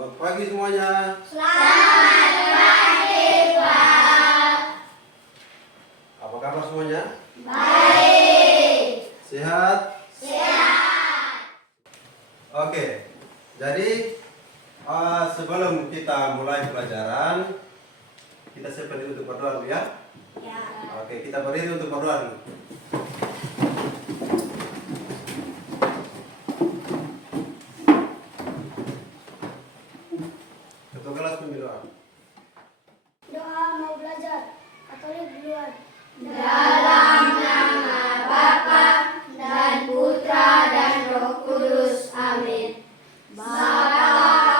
Selamat pagi semuanya. Selamat pagi, Pak. Apa kabar semuanya? Baik. Sehat? Sehat. Oke. Jadi sebelum kita mulai pelajaran, kita siap berdiri untuk berdoa dulu ya. Ya. Oke, kita berdiri untuk berdoa dulu. Ketua kelas pimpin doa. Doa mau belajar. Katolik duluan. Dalam nama Bapa dan Putra dan Roh Kudus. Amin. Bapa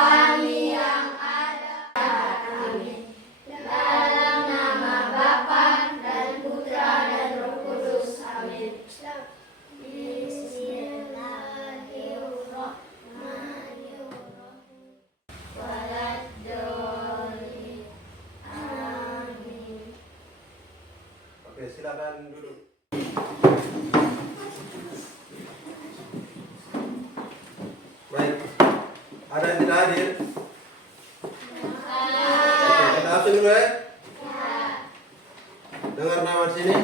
kami yang ada. Amin. Dalam nama Bapa dan Putra dan Roh Kudus. Amin. Bismillahirrahmanirrahim. Waladhdallin. Amin. Oke, silakan duduk. Baik. Ada yang tidak hadir? Oke, kita absen dulu ya. Dengar nama di sini.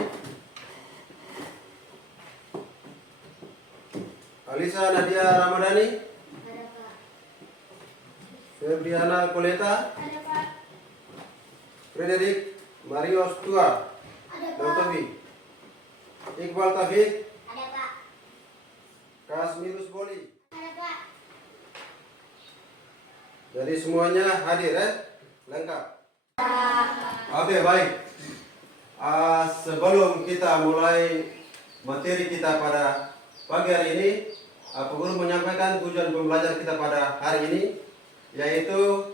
Alisa Nadia Ramadhani, Ada Pak. Febriana Koleta, Ada Pak. Frederik Mario Stua, Ada Pak. Montovi, Iqbal Taufik, Ada Pak. Kasmirus Boli. Ada Pak. Jadi semuanya hadir ya, lengkap. Oke, baik. Sebelum kita mulai materi kita pada pagi hari ini, Pak Guru menyampaikan tujuan pembelajaran kita pada hari ini, yaitu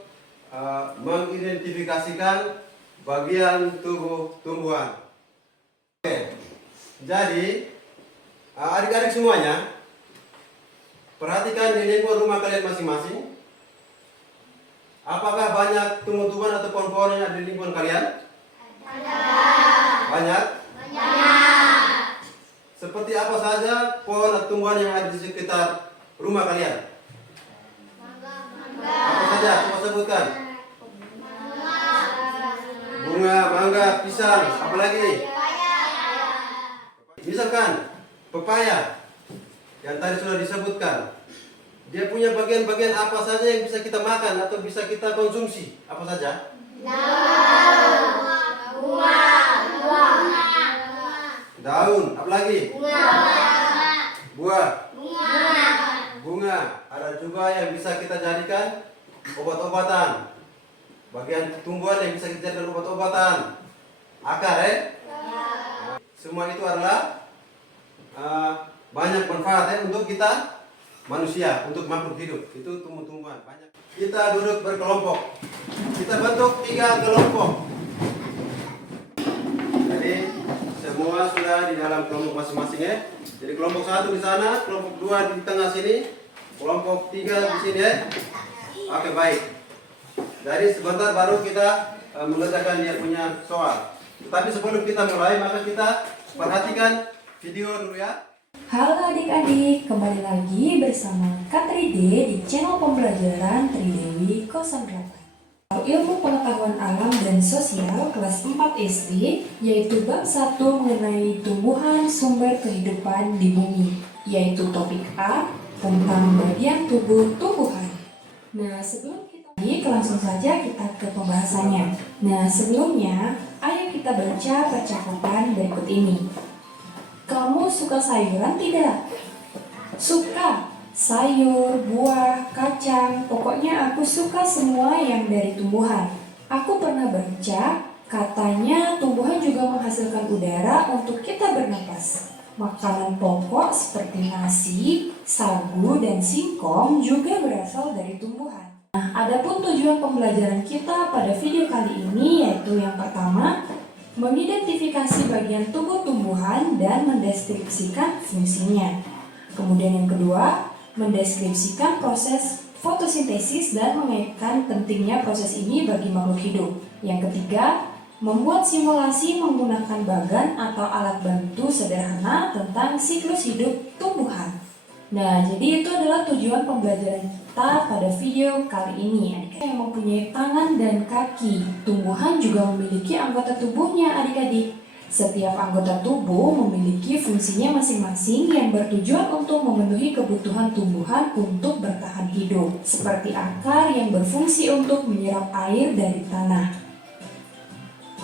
mengidentifikasikan bagian tubuh tumbuhan. Oke, jadi adik-adik semuanya, perhatikan di lingkungan rumah kalian masing-masing. Apakah banyak tumbuh-tumbuhan atau pohon-pohon yang ada di lingkungan kalian? Ada. Banyak? Banyak. Seperti apa saja pohon atau tumbuhan yang ada di sekitar rumah kalian? Mangga. Apa saja? Coba sebutkan. Mangga. Bunga, mangga, pisang, apa lagi? Pepaya. Misalkan pepaya yang tadi sudah disebutkan. Dia punya bagian-bagian apa saja yang bisa kita makan atau bisa kita konsumsi? Apa saja? Daun. Buah. Daun, apa lagi? Bunga. Buah, Bunga. bunga. Ada juga yang bisa kita jadikan obat-obatan. Bagian tumbuhan yang bisa kita jadikan obat-obatan. Akar Semua itu adalah banyak manfaat untuk kita manusia, untuk makhluk hidup. Itu tumbuh-tumbuhan banyak. Kita duduk berkelompok. Kita bentuk 3 kelompok. Jadi semua sudah di dalam kelompok masing-masing ya. Jadi kelompok 1 di sana, kelompok 2 di tengah sini, kelompok 3 di sini ya. Oke, baik. Jadi sebentar baru kita mengerjakan dia punya soal. Tetapi sebelum kita mulai, maka kita perhatikan video dulu ya. Halo adik-adik, kembali lagi bersama Kak Tride di channel pembelajaran Tridewi 08. Ilmu pengetahuan alam dan sosial kelas 4 SD, yaitu bab 1 mengenai tumbuhan sumber kehidupan di bumi, yaitu topik A tentang bagian tubuh tumbuhan. Nah, sebelum kita langsung saja kita ke pembahasannya. Nah, sebelumnya ayo kita baca percakapan berikut ini. Kamu suka sayuran tidak? Suka. Sayur, buah, kacang, pokoknya aku suka semua yang dari tumbuhan. Aku pernah baca, katanya tumbuhan juga menghasilkan udara untuk kita bernapas. Makanan pokok seperti nasi, sagu, dan singkong juga berasal dari tumbuhan. Nah, adapun tujuan pembelajaran kita pada video kali ini yaitu yang pertama, mengidentifikasi bagian tubuh tumbuhan dan mendeskripsikan fungsinya. Kemudian yang kedua, mendeskripsikan proses fotosintesis dan mengaitkan pentingnya proses ini bagi makhluk hidup. Yang ketiga, membuat simulasi menggunakan bagan atau alat bantu sederhana tentang siklus hidup tumbuhan. Nah, jadi itu adalah tujuan pembelajaran kita pada video kali ini. Adik-adik yang mempunyai tangan dan kaki, tumbuhan juga memiliki anggota tubuhnya adik-adik. Setiap anggota tubuh memiliki fungsinya masing-masing yang bertujuan untuk memenuhi kebutuhan tumbuhan untuk bertahan hidup. Seperti akar yang berfungsi untuk menyerap air dari tanah.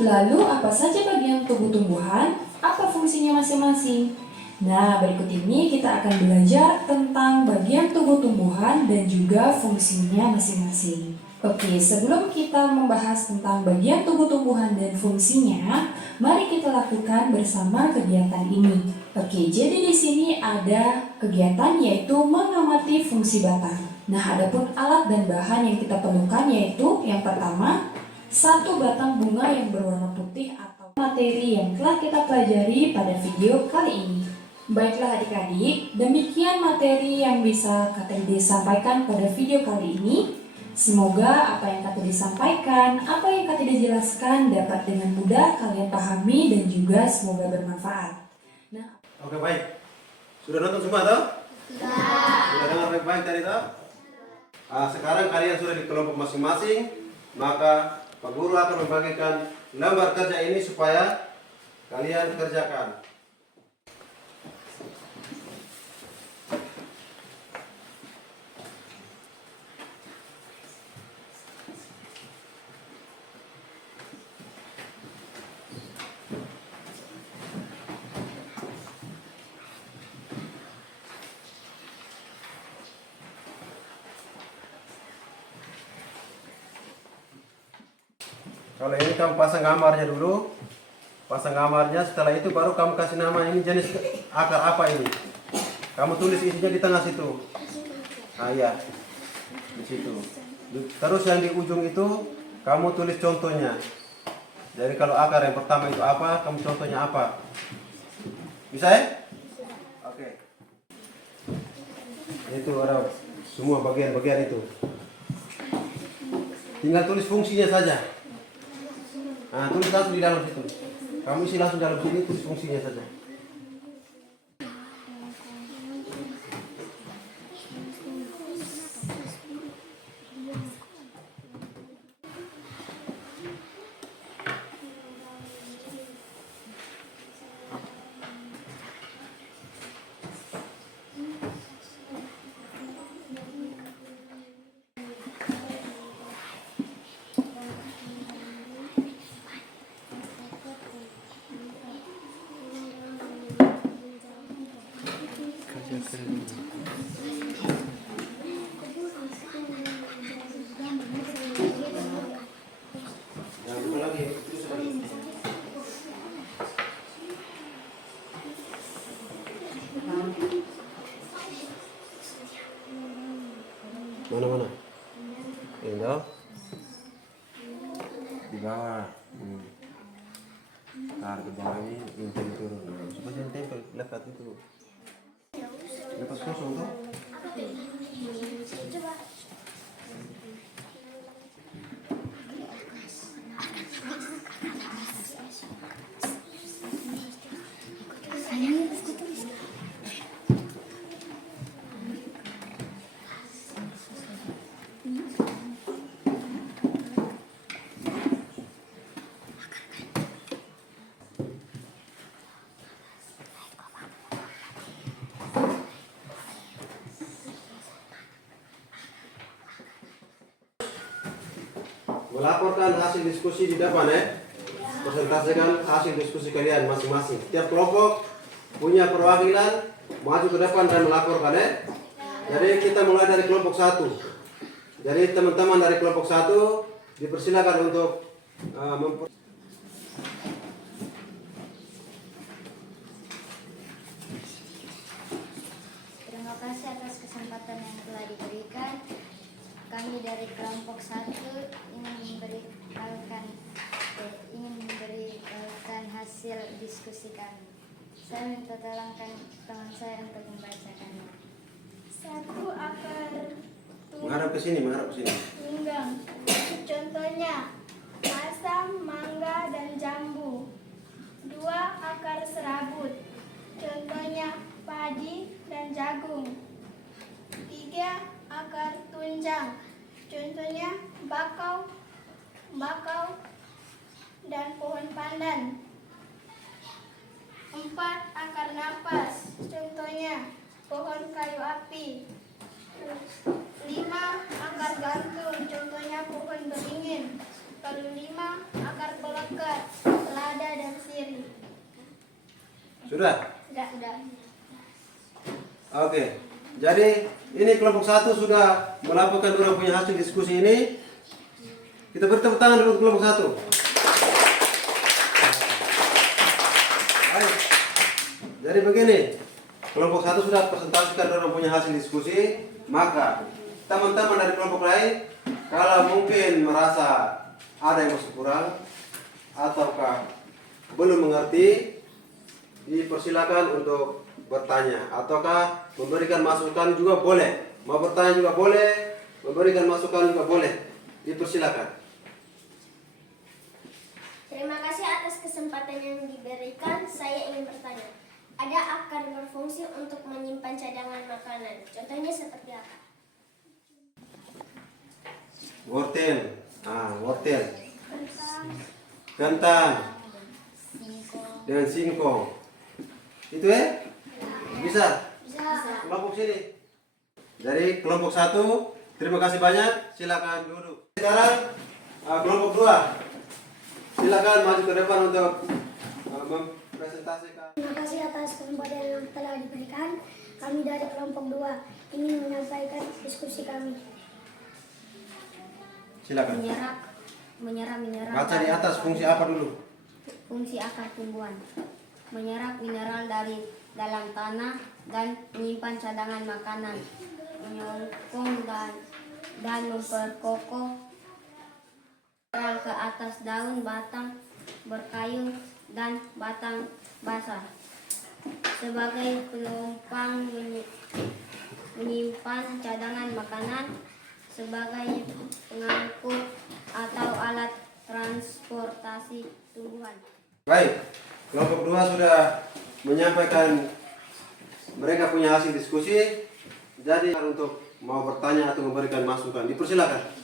Lalu apa saja bagian tubuh tumbuhan? Apa fungsinya masing-masing? Nah, berikut ini kita akan belajar tentang bagian tubuh tumbuhan dan juga fungsinya masing-masing. Oke, sebelum kita membahas tentang bagian tubuh tumbuhan dan fungsinya, mari kita lakukan bersama kegiatan ini. Oke, jadi di sini ada kegiatan yaitu mengamati fungsi batang. Nah, adapun alat dan bahan yang kita perlukan yaitu yang pertama, satu batang bunga yang berwarna putih atau materi yang telah kita pelajari pada video kali ini. Baiklah adik-adik, demikian materi yang bisa Kak Tede sampaikan pada video kali ini. Semoga apa yang Kak Tede sampaikan, apa yang Kak Tede jelaskan dapat dengan mudah kalian pahami dan juga semoga bermanfaat. Nah, Oke, baik. Sudah nonton semua toh? Sudah dengar baik-baik tadi toh? Sekarang kalian sudah di kelompok masing-masing, maka Pak Guru akan membagikan lembar kerja ini supaya kalian kerjakan. Kalau ini kamu pasang gambarnya dulu, pasang gambarnya. Setelah itu baru kamu kasih nama ini jenis akar apa ini. Kamu tulis isinya di tengah situ. Iya, di situ. Terus yang di ujung itu kamu tulis contohnya. Jadi kalau akar yang pertama itu apa, kamu contohnya apa. Bisa ya? Oke. Itu ada semua bagian-bagian itu. Tinggal tulis fungsinya saja. Nah, tulis langsung di dalam situ. Kamu isi langsung dalam sini, tulis fungsinya saja. Yang itu lagi, terus lagi. Mana? Ini di bawah. Taruh ke bawah ini turun. Supaya jangan tempel, lepas itu. Lepas kosong tuh. Melaporkan hasil diskusi di depan ya. Presentasikan hasil diskusi kalian masing-masing. Setiap kelompok punya perwakilan maju ke depan dan melaporkan ya. Jadi kita mulai dari kelompok 1. Jadi teman-teman dari kelompok 1 dipersilakan untuk Terima kasih atas kesempatan yang telah diberikan. Kami dari kelompok 1 ingin memberikan hasil diskusi kami. Saya minta tolongkan teman saya untuk membacakannya. Satu akar menghadap ke sini. tunggang. Contohnya asam, mangga, dan jambu. 2 akar serabut. Contohnya padi dan jagung. tunjang. Contohnya bakau, dan pohon pandan. 4. Akar napas. Contohnya pohon kayu api. 5. Akar gantung. Contohnya pohon beringin. Lalu 5. Akar pelekat, lada dan sirih. Sudah? Udah. Oke. Jadi ini kelompok 1 sudah melaporkan orang punya hasil diskusi ini. Kita beri tepuk tangan dulu untuk kelompok 1. Baik. Jadi begini, kelompok 1 sudah presentasikan orang punya hasil diskusi. Maka teman-teman dari kelompok lain, kalau mungkin merasa ada yang masih kurang ataukah belum mengerti, dipersilakan untuk bertanya ataukah memberikan masukan juga boleh. Mau bertanya juga boleh, memberikan masukan juga boleh. Dipersilakan. Terima kasih atas kesempatan yang diberikan. Saya ingin bertanya, ada akar berfungsi untuk menyimpan cadangan makanan. Contohnya seperti apa? Wortel. Wortel. Kentang dengan singkong. Itu ya? Bisa? Kelompok sini. Jadi kelompok 1, terima kasih banyak. Silakan duduk. Sekarang kelompok 2. Silakan maju ke depan untuk mempresentasikan. Terima kasih atas kesempatan yang telah diberikan. Kami dari kelompok 2 ingin menyampaikan diskusi kami. Silakan. Menyerap mineral. Baca di atas fungsi apa dulu? Fungsi akar tumbuhan. Menyerap mineral dari dalam tanah dan menyimpan cadangan makanan. Menyongkong dan memperkokoh mineral ke atas daun, batang berkayu dan batang basah. Sebagai penumpang menyimpan cadangan makanan, sebagai pengangkut atau alat transportasi tumbuhan. Baik, kelompok 2 sudah menyampaikan mereka punya hasil diskusi. Jadi untuk mau bertanya atau memberikan masukan, dipersilakan.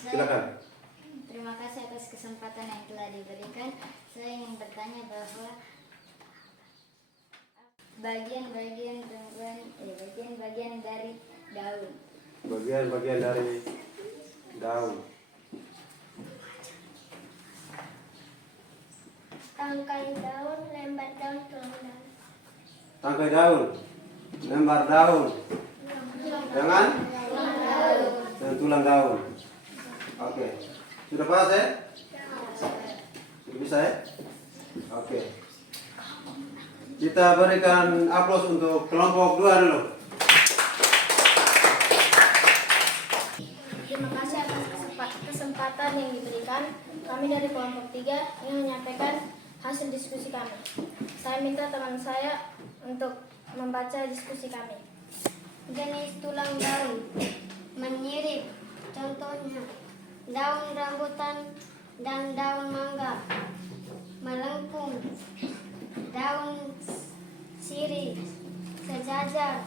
Silakan. Terima kasih atas kesempatan yang telah diberikan. Saya ingin bertanya bahwa bagian-bagian dari daun. Bagian-bagian dari daun. Tangkai daun, lembar daun, tulang daun. Tangkai daun, lembar daun, dengan dan tulang daun. Oke, sudah paham ya? Sudah bisa ya? Oke. Kita berikan aplaus untuk kelompok 2 dulu. Terima kasih atas kesempatan yang diberikan. Kami dari kelompok 3 ingin menyampaikan hasil diskusi kami. Saya minta teman saya untuk membaca diskusi kami. Jenis tulang daun menyirip, contohnya daun rambutan dan daun mangga. Melengkung, daun sirih, sejajar,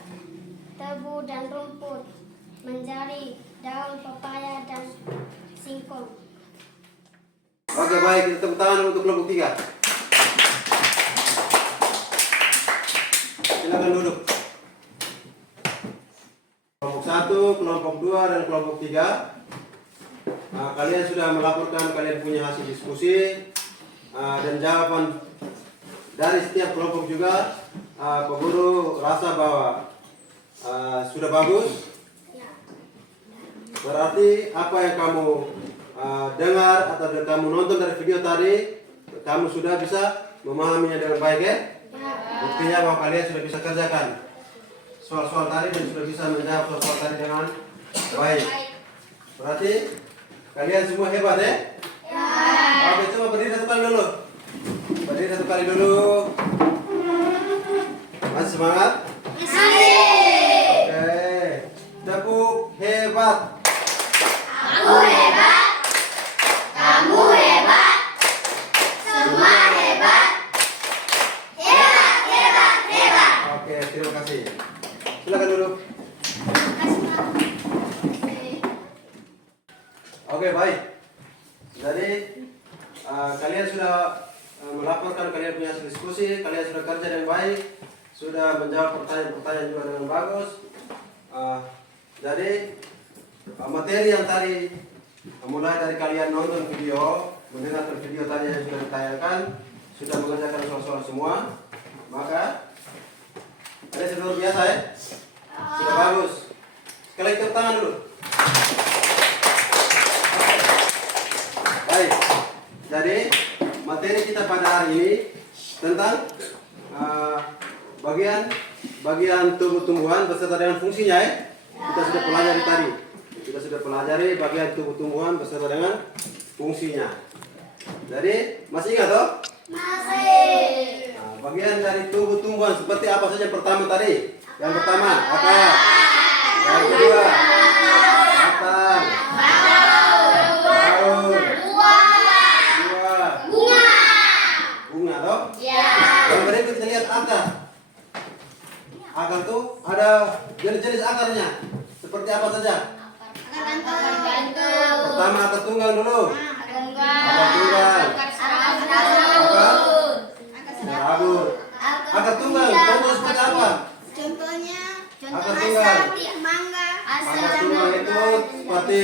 tebu dan rumput. Menjadi, daun pepaya dan singkong. Oke, baik, kita tepuk tangan untuk kelompok 3. Silakan duduk. Kelompok 1, kelompok 2, dan kelompok 3. Kalian sudah melaporkan kalian punya hasil diskusi dan jawaban dari setiap kelompok juga. Pak Guru rasa bahwa sudah bagus. Berarti apa yang kamu dengar atau kamu nonton dari video tadi, kamu sudah bisa memahaminya dengan baik ya? Buktinya bahwa kalian sudah bisa kerjakan soal-soal tadi dan sudah bisa menjawab soal-soal tadi dengan baik. Berarti kalian semua hebat ya? Oke, coba berdiri satu kali dulu. Berdiri satu kali dulu. Masih semangat? Oke. Tepuk hebat. Aku hebat. Kamu hebat. Semua hebat. Hebat, hebat, hebat. Oke, terima kasih. Silakan. sudah menjawab pertanyaan-pertanyaan juga dengan bagus. Jadi materi yang tadi mulai dari kalian nonton video, mendengarkan video tadi yang sudah ditayangkan, sudah mengerjakan soal-soal semua, maka ada sudah biasa ya? Sudah bagus. Sekali tepuk tangan dulu. Baik. Jadi materi kita pada hari ini tentang bagian tumbuh-tumbuhan beserta dengan fungsinya ya. Kita sudah pelajari tadi. Kita sudah pelajari bagian tumbuh-tumbuhan beserta dengan fungsinya. Jadi masih ingat toh? Masih. Bagian dari tumbuh-tumbuhan seperti apa saja pertama tadi? Yang pertama akar. Yang kedua batang. Daun. Bunga toh? Yang berikut kita lihat akar. Akar tuh ada jenis-jenis akarnya. Seperti apa saja? Pertama akar tunggal dulu. Akar tunggal. Serabut. Akar tunggal. Contoh seperti apa? Akar tunggal. Akar tunggal itu seperti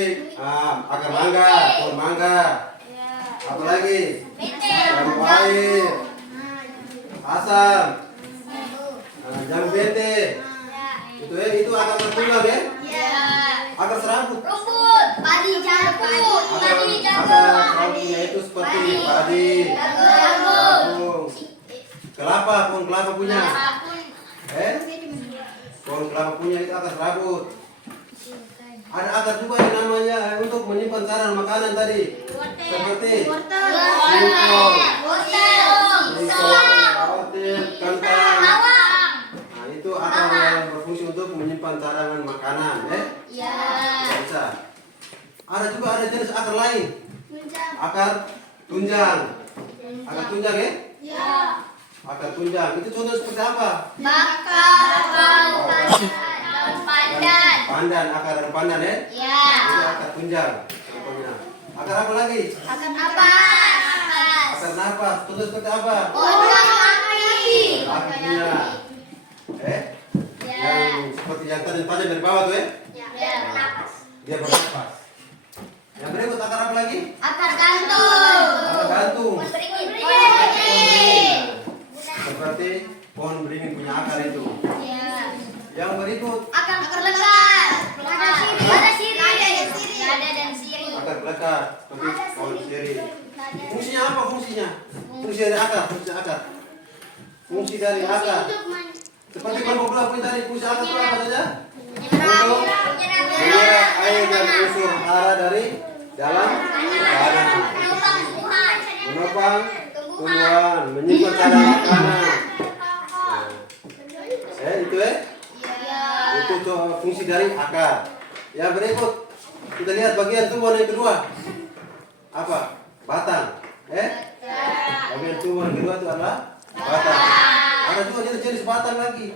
akar mangga, pohon mangga. Apa lagi? Jambu air. Asam. Jambu bete. Itu akar tunggal ya? Akar serabut. Akar serabutnya itu seperti padi, jagung, kelapa, pohon kelapa punya. Pohon kelapa punya itu akar serabut. Ada akar juga yang namanya untuk menyimpan sarang makanan tadi. Seperti singkong, wortel, kentang. Nah, itu akar yang berfungsi untuk menyimpan cadangan makanan, ya. Bisa. Ada jenis akar lain. Akar tunjang. Akar tunjang ya? Akar tunjang. Itu contoh seperti apa? Pandan, akar daun pandan ya? Itu akar tunjang. Contohnya. Akar apa lagi? Akar napas. Contoh seperti apa? Akhirnya. Yang seperti yang tadi dari bawah tuh ya? Dia bernapas. Yang berikut akar apa lagi? Akar gantung. Seperti pohon beringin punya akar itu. Yang berikut akar lekat. Akar lekat seperti pohon sirih. Fungsinya apa fungsinya? Fungsi dari akar. Fungsi dari akar. Seperti kelompok dua pun tadi fungsi akar itu apa saja? Untuk menyerap air dan unsur hara dari dalam tanah. Menopang tumbuhan, menyimpan cadangan makanan. Itu ya? Itu fungsi dari akar. Yang berikut kita lihat bagian tumbuhan yang kedua. Apa? Batang. Bagian tumbuhan kedua itu adalah batang. Ada juga jenis-jenis batang lagi.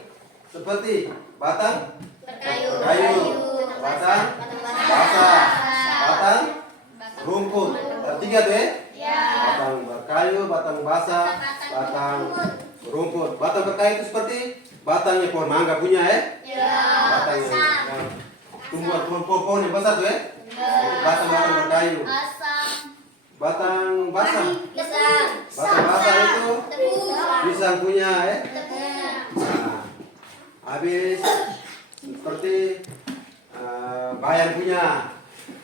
Seperti batang berkayu, batang basah, batang rumput. Ada tiga tuh ya? Batang berkayu, batang basah, batang rumput. Batang berkayu itu seperti batangnya pohon mangga punya batang yang tumbuhan pohon yang besar tuh ya? Batang berkayu. Batang basah. Batang basah itu pisang punya Nah, habis seperti bayam punya.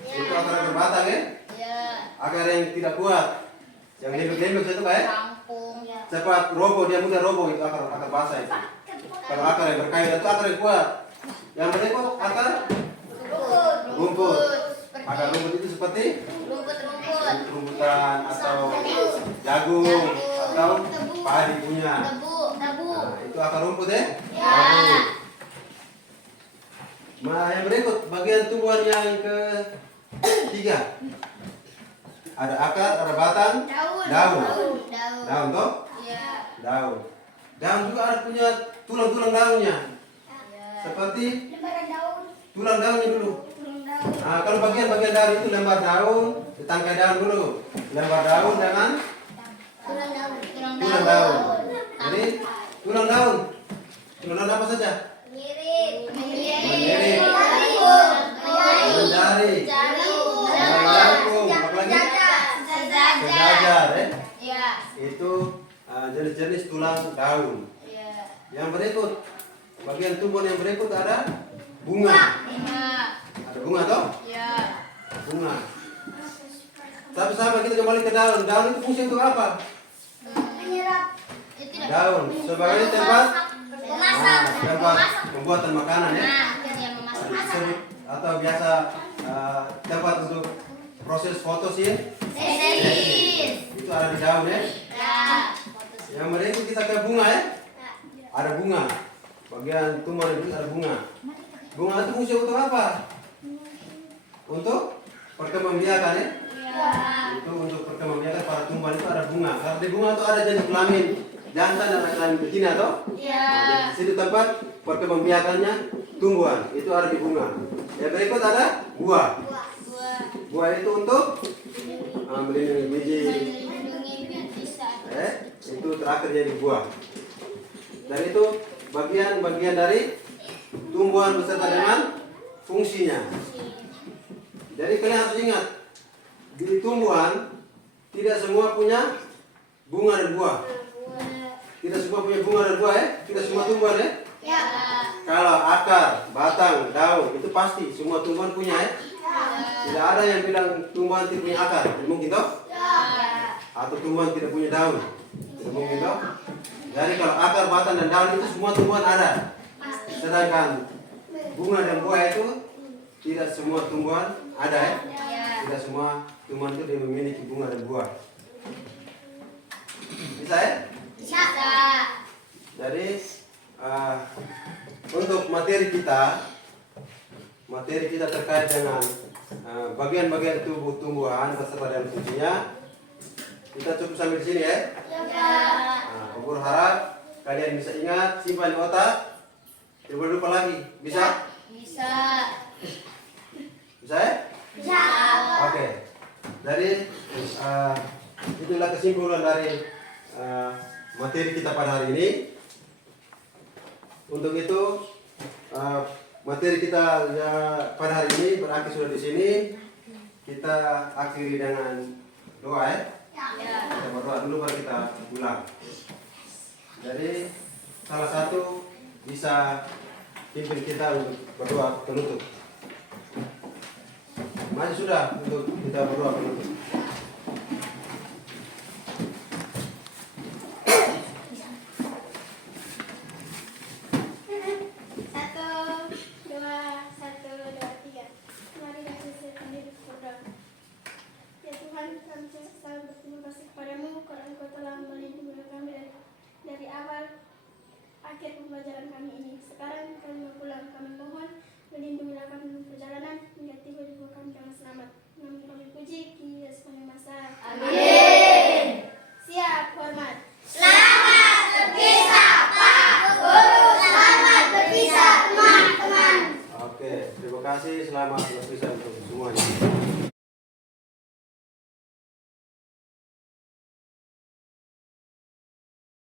Itu akar batang ya? Akar yang tidak kuat. Yang lembek-lembek itu cepat roboh, dia mudah roboh itu akar basah itu. Kalau akar yang berkayu itu akar yang kuat. Yang berikut akar rumput. Akar rumput itu seperti rumputan atau jagung atau padi punya. Nah, itu akar rumput ya? Nah, yang berikut bagian tumbuhan yang ketiga. Ada akar, ada batang, daun. Daun toh? Daun. Daun juga ada punya tulang-tulang daunnya. Seperti tulang daunnya dulu. Nah, kalau bagian-bagian daun itu lembar daun, tangkai daun dulu. Lembar daun dengan tulang daun. Jadi tulang daun. Pengenalan apa saja? Mengirim. Mengirim. Mencari. Melengkung. Apa lagi? Sejajar. Itu jenis-jenis tulang daun. Yang berikut, bagian tumbuhan yang berikut ada bunga. Ada bunga toh? Bunga. Sahabat-sahabat, kita kembali ke daun. Daun itu fungsi untuk apa? Daun sebagai tempat pembuatan makanan ya. Disebut atau biasa tempat untuk proses fotosintesis. Itu ada di daun ya. Yang berikut kita ke bunga ya. Ada bunga. Bagian tumbuhan itu ada bunga. Bunga itu fungsi untuk apa? Untuk perkembangbiakan ya. Itu untuk perkembangbiakan para tumbuhan itu ada bunga. Karena di bunga itu ada jenis kelamin jantan dan kelamin betina toh? Di situ tempat perkembangbiakannya tumbuhan. Itu ada di bunga. Yang berikut ada buah. Buah itu untuk melindungi biji. Itu terakhir jadi buah. Dan itu bagian-bagian dari tumbuhan beserta dengan fungsinya. Jadi kalian harus ingat, di tumbuhan tidak semua punya bunga dan buah. Tidak semua punya bunga dan buah ya? Tidak semua tumbuhan ya? Kalau akar, batang, daun itu pasti semua tumbuhan punya ya? Tidak ada yang bilang tumbuhan tidak punya akar, tidak mungkin toh? Atau tumbuhan tidak punya daun, tidak mungkin toh? Jadi kalau akar, batang dan daun itu semua tumbuhan ada. Sedangkan bunga dan buah itu tidak semua tumbuhan ada ya? Tidak semua tumbuhan itu dia memiliki bunga dan buah. Bisa ya? Bisa. Jadi untuk materi kita terkait dengan bagian-bagian tubuh tumbuhan beserta dengan fungsinya, kita cukup sampai di sini ya. Aku berharap kalian bisa ingat, simpan di otak, tidak boleh lupa lagi. Bisa? Bisa ya? Bisa. Oke. Jadi itulah kesimpulan dari materi kita pada hari ini. Untuk itu materi kita pada hari ini berakhir sudah di sini. Kita akhiri dengan doa ya. Kita berdoa dulu baru kita pulang. Jadi salah satu bisa pimpin kita untuk berdoa penutup. Maju sudah untuk kita berdoa penutup. Satu, dua, tiga. Mari kita siapkan diri berdoa. Ya Tuhan, kami selalu berterima kasih kepadamu karena Engkau telah melindungi kami dari awal akhir pembelajaran kami ini. Sekarang kami mau pulang, kami mohon melindungilah kami perjalanan hingga tiba di rumah kami dengan selamat. Nama kami puji, kini dan sepanjang masa. Amin. Siap, hormat. Selamat berpisah Pak Guru. Selamat berpisah teman-teman. Oke, terima kasih. Selamat berpisah untuk semuanya.